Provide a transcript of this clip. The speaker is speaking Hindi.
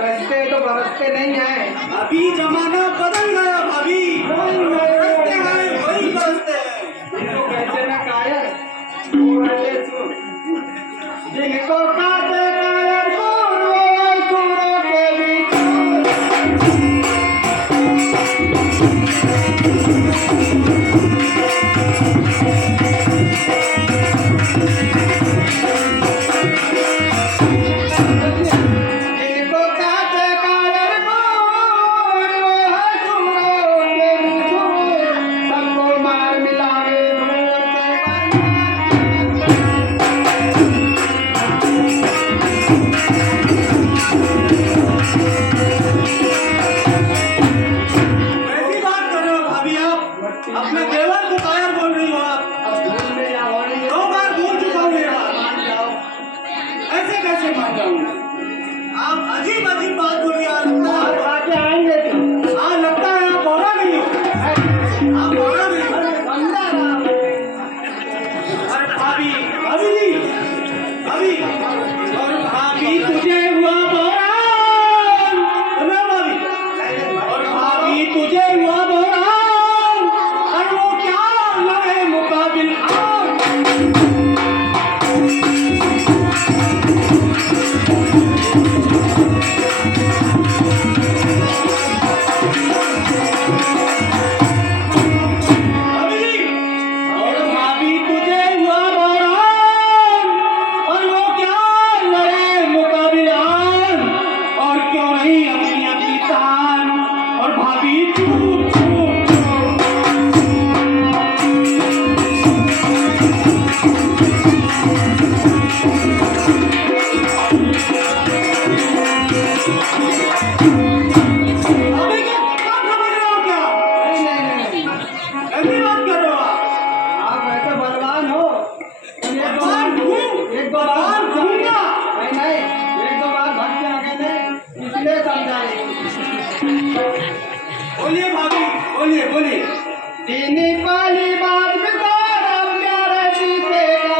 बरसते तो बरसते नहीं है। अभी जमाना बदल गया भाभी, बरसते हैं वही बरसते हैं। इनको कैसे न कायर वो ऐसे सुन, जिनको काटे कायर सूरों के बीच। जिनको काटे कायर सूरों के बीच, सबको मार मिलावे कैसी बात कर रहे हो भाभी आप? अपने देवर को कायर बोल रही हो आप? दो बार बोल चुका हूँ ये बात। ऐसे कैसे मान जाऊंगा? आप अजीब अजीब बात बोलिए। हाँ लगता है आप बोला नहीं हो, आप बोला नहीं हो। अरे भाभी, भाभी जी, भाभी, और भाभी तुझे हुआ बोरान, सुनो भाभी, और भाभी तुझे हुआ बोरान, और वो क्या लड़े मुकाबिल आग। भाभी जी, और भाभी तुझे हुआ बोरान, और वो क्या लड़े मुकाबिल आग। और क्यों नहीं अपनी अपनी तान, और भाभी चुप चुप चुप। भाभी क्या बात समझ रहे हो क्या? ऐसी बात कर रहे हो आप? आप ऐसे बलवान हो। बलवान हूँ, एक दो बलवान बार कहूँगा। नहीं, एक दो बार भक्त के आगे ने इसलिए समझाए। बोलिए भाभी, बोलिए बोलिए। दीनी पाली बात बितारा प्यारे सीखेगा।